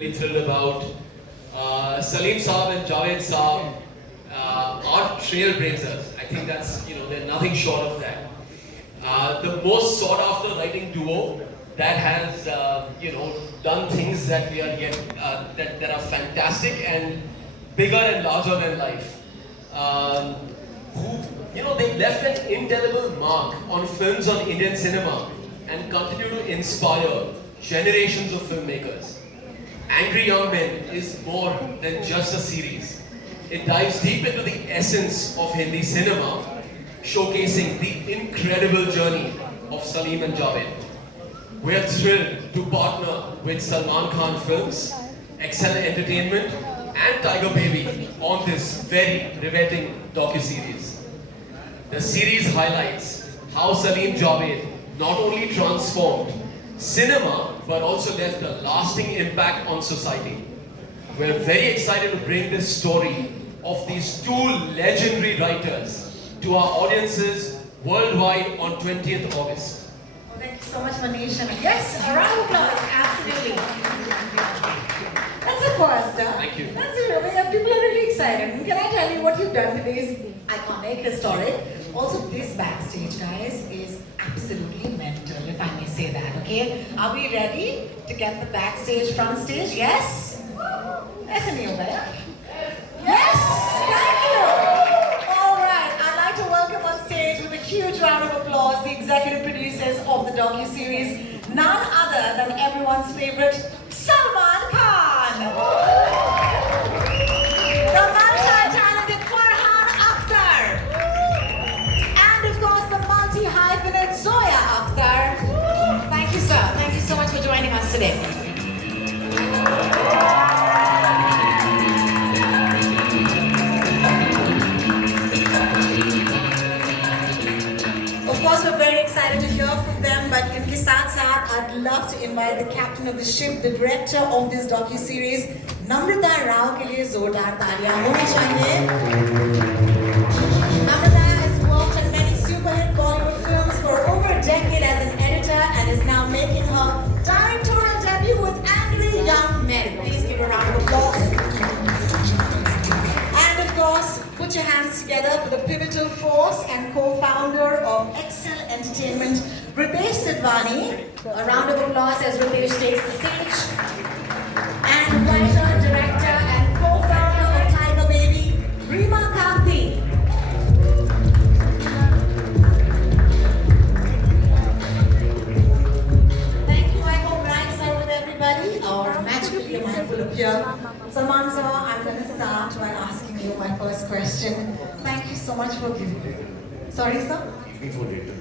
Really thrilled about Salim Saab and Javed Saab are trailblazers. I think that's, they're nothing short of that. The most sought after writing duo that has, done things that we are yet, that are fantastic and bigger and larger than life. Um, they've left an indelible mark on films on Indian cinema and continue to inspire generations of filmmakers. Angry Young Men is more than just a series. It dives deep into the essence of Hindi cinema, showcasing the incredible journey of Salim and Javed. We are thrilled to partner with Salman Khan Films, Excel Entertainment, and Tiger Baby on this very riveting docu-series. The series highlights how Salim Javed not only transformed cinema but also left a lasting impact on society. We're very excited to bring this story of these two legendary writers to our audiences worldwide on 20th August. Thank you so much, Manish. And yes, a round of applause, absolutely. That's a first. Thank you. That's it. People are really excited. Can I tell you what you've done today is iconic, historic. Also, this backstage, guys, is absolutely mental, if I may say that, okay? Are we ready to get the backstage, front stage? Yes? Yes, Yes! Thank you! All right, I'd like to welcome on stage with a huge round of applause the executive producers of the docu-series, none other than everyone's favorite, Salman Khan! The multi-talented Farhan Akhtar! And of course, the multi-hyphenate Zoya Akhtar. Thank you, sir. Thank you so much for joining us today. Of course, we're very excited to hear from them, but इनके साथ-साथ I'd love to invite the captain of the ship, the director of this docu-series, Namrata Rao के लिए जोरदार तालियां होनी चाहिए. Namrata has worked on many super-hit Bollywood films for over a decade as an editor and is now making her directorial debut with Angry Young Men. Please give her a round of applause. And of course, put your hands together for the pivotal force and co-founder of Excel Entertainment, Ritesh Sidhwani. A round of applause as Ritesh takes the stage. And writer, director, and co-founder of Tiger Baby, Rima Kanti. Thank you. I hope rights are with everybody, or magically a mindful of here. Salman sir, I'm going to start by asking you my first question. Thank you so much for giving. Sorry, sir? Before later.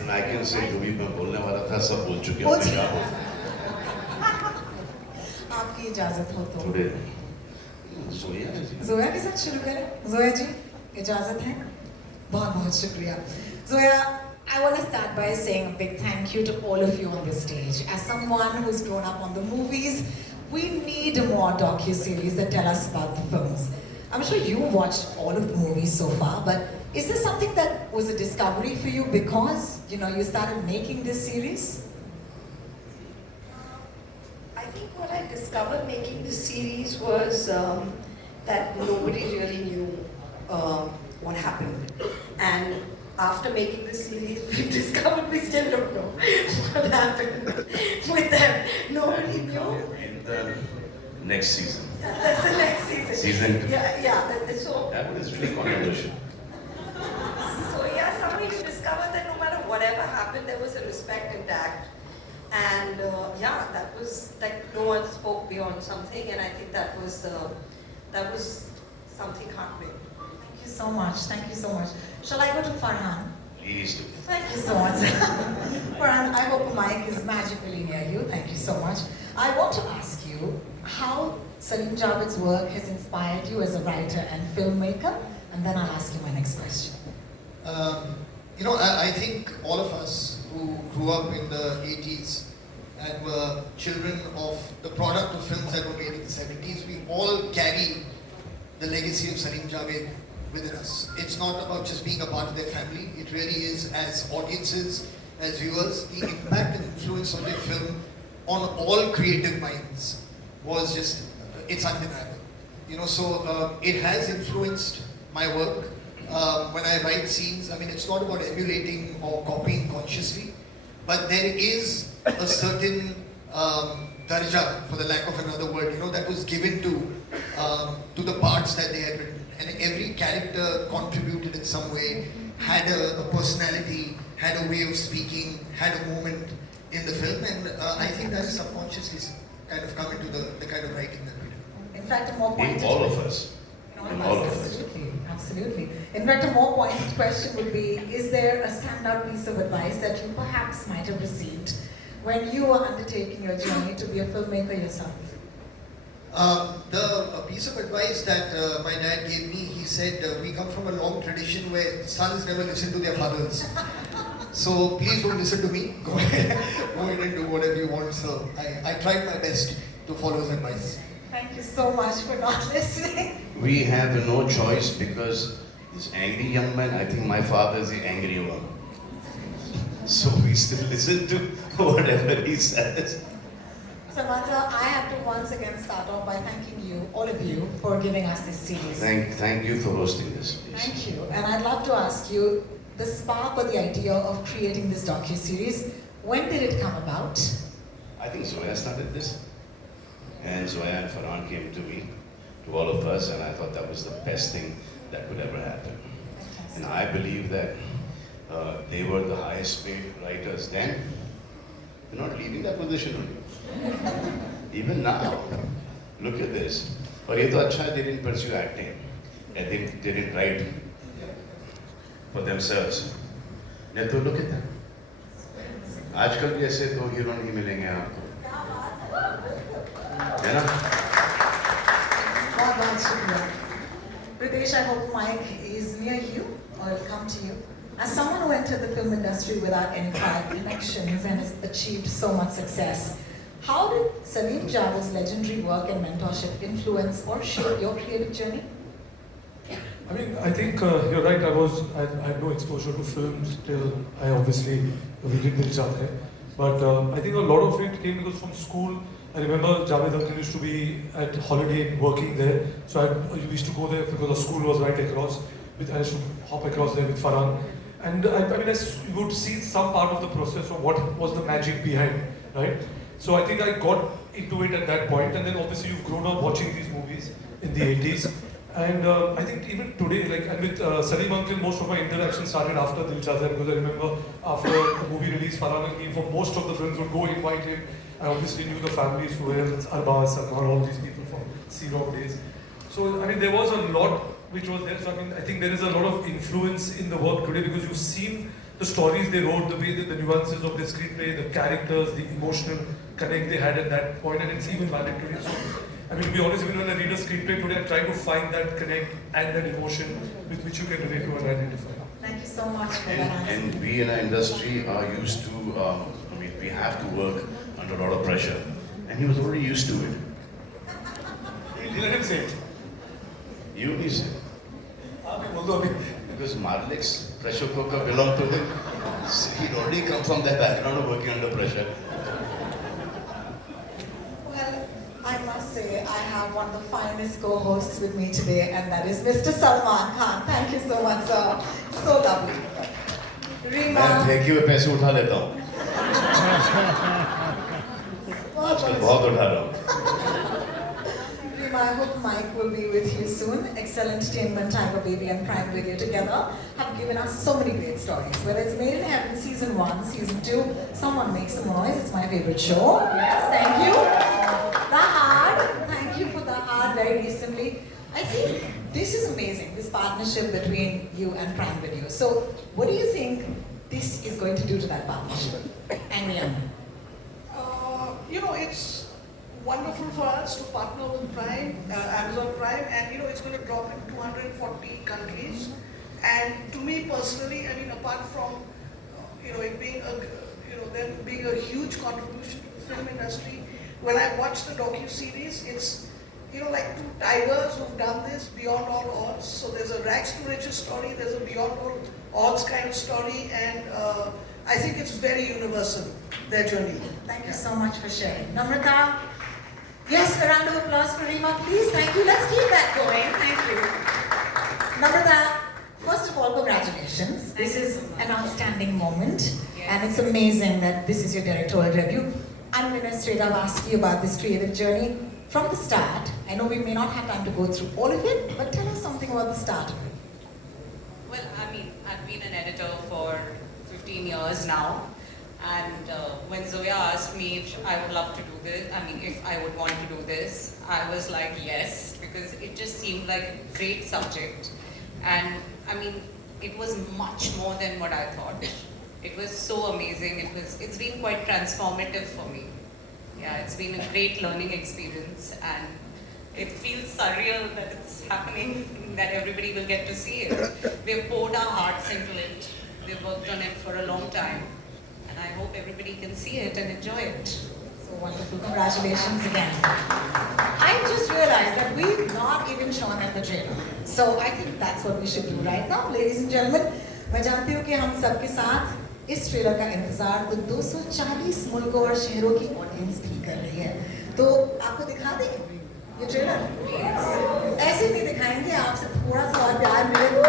And I can say जो भी मैं बोलने वाला था सब बोल चुके हैं क्या हो आपकी इजाजत हो तो थोड़े जोया जोया के साथ शुरू करें जोया जी इजाजत है बहुत बहुत शुक्रिया Zoya I want to start by saying a big thank you to all of you on this stage. As someone who's grown up on the movies, we need more docu-series that tell us about the films. I'm sure you watched all of the movies so far, but is this something that was a discovery for you because, you started making this series? I think what I discovered making this series was that nobody really knew what happened. And after making this series, we discovered we still don't know what happened with them. Nobody knew. in the next season. Yeah, that's the next season. Season 2. So That is really controversial. suddenly we discovered that no matter whatever happened, there was a respect intact. And that was like no one spoke beyond something, and I think that was something heartbreaking. Thank you so much. Thank you so much. Shall I go to Farhan? Please do. Thank you so much. Farhan, I hope the mic is magically near you. Thank you so much. I want to ask you how Salim Javed's work has inspired you as a writer and filmmaker, and then I'll ask you my next question. I think all of us who grew up in the 80s and were children of the product of films that were made in the 70s, we all carry the legacy of Salim Javed within us. It's not about just being a part of their family. It really is, as audiences, as viewers, the impact and influence influence of the film on all creative minds was just, it's undeniable. You know, so it has influenced my work. When I write scenes, I mean, it's not about emulating or copying consciously, but there is a certain darja, for the lack of another word, you know, that was given to the parts that they had written. And every character contributed in some way, had a personality, had a way of speaking, had a moment in the film, and I think that has subconsciously kind of come into the kind of writing that we do. In fact, a more In pointed all of us. In In all all of of us, us. absolutely, absolutely. In fact, a more pointed question would be, is there a standout piece of advice that you perhaps might have received when you were undertaking your journey to be a filmmaker yourself? A piece of advice that my dad gave me, he said, we come from a long tradition where sons never listen to their fathers. So please don't listen to me. Go ahead and do whatever you want. So I tried my best to follow his advice. Thank you so much for not listening. We have no choice because this angry young man, I think my father is the angry one. So we still listen to whatever he says. Samantha, I have to once again start off by thanking you, all of you, for giving us this series. Thank you for hosting this. Please. Thank you. And I'd love to ask you, the spark or the idea of creating this docu-series, when did it come about? I think Zoya started this. And Zoya and Farhan came to me, to all of us, and I thought that was the best thing that could ever happen. And I believe that they were the highest paid writers then. They're not leaving that position only. Even now, look at this. और ये तो अच्छा है, they didn't pursue acting. And they didn't write for themselves. नहीं तो look at them. आजकल भी ऐसे दो हीरो नहीं मिलेंगे आपको. है ना? बहुत शुक्रिया. Ritesh, I hope Mike is near you or will come to you. As someone who entered the film industry without any prior connections and has achieved so much success, how did Salim Javed's legendary work and mentorship influence or shape your creative journey? I mean, I think you're right. I had no exposure to films till I obviously we did Dil Chahta Hai. But I think a lot of it came because from school. I remember Javed Uncle used to be at Holiday Inn working there. So I used to go there because the school was right across. I used to hop across there with Farhan. And I mean, you would see some part of the process of what was the magic behind, right? So I think I got into it at that point, and then obviously you've grown up watching these movies in the 80s. And I think even today, like, and with Salim Uncle, most of my interaction started after Dil Chahta Hai, because I remember after the movie release, Farhan and me for most of the films would go invite him. I obviously knew the families who were Arbaz, Salman, all these people from C-Rock days. So I mean, there was a lot which was there. So I mean, I think there is a lot of influence in the work today because you've seen the stories they wrote, the way that the nuances of the screenplay, the characters, the emotional connect they had at that point, and it's even valid today. So, I mean, to be honest, even when I read a screenplay today, I try to find that connect and that emotion with which you can relate to and identify. Thank you so much for that answer. And we in our industry are used to, I mean, we have to work under a lot of pressure. And he was already used to it. Let him say it. You he said. Although, I mean, Because Marlik's pressure cooker belonged to him. He'd already come from that background of working under pressure. Well, I must say, I have one of the finest co-hosts with me today, and that is Mr. Salman Khan. Thank you so much, sir. So lovely. मैं Rima, फेंके हुए पैसे उठा लेता हूँ. आजकल बहुत उठा रहा हूँ. Rima, I hope Mike will be with you soon. Excel Entertainment, Tiger Baby, and Prime Video together have given us so many great stories. Whether it's Made in Heaven Season 1, Season 2, Someone Makes Some Noise, it's my favorite show. Yes, thank you. The Hard, thank you for The Hard very recently. I think this is amazing, this partnership between you and Prime Video. So, what do you think this is going to do to that partnership? And Rihanna? You know, it's wonderful for us to partner with Prime, Amazon Prime, and you know, it's going to drop in 240 countries. And to me personally, I mean, apart from you know it being a them being a huge contribution to the film industry, when I watch the docu-series, it's like two tigers who've done this beyond all odds. So there's a rags to riches story, there's a beyond all odds kind of story, and I think it's very universal, their journey. Thank you so much for sharing. Namrata, yes, a round of applause for Rima, please. Thank you. Let's keep that going. Thank you. Namrata, first of all, congratulations. This is an outstanding moment, and it's amazing that this is your directorial debut. I'm going to straight up ask you about this creative journey from the start. I know we may not have time to go through all of it, but tell us something about the start of it. Well, I mean, I've been an editor for 15 years now, and when Zoya asked me if I would love to do this, I mean, if I would want to do this, I was like, yes, because it just seemed like a great subject. And I mean, it was much more than what I thought. It was so amazing. It's been quite transformative for me. Yeah, it's been a great learning experience, and it feels surreal that it's happening, that everybody will get to see it. We've poured our hearts into it. We've worked on it for a long time, and I hope everybody can see it and enjoy it. So wonderful. Congratulations again. I just realized that we've not even shown them the trailer. So I think that's what we should do right now, ladies and gentlemen. मैं जानती हूँ कि हम सबके साथ इस trailer का इंतजार तो 240 मुल्कों और शहरों की ऑडियंस भी कर रही है. तो आपको दिखा दें ये ट्रेलर? ऐसे नहीं दिखाएंगे, आपसे थोड़ा सा और प्यार मिले तो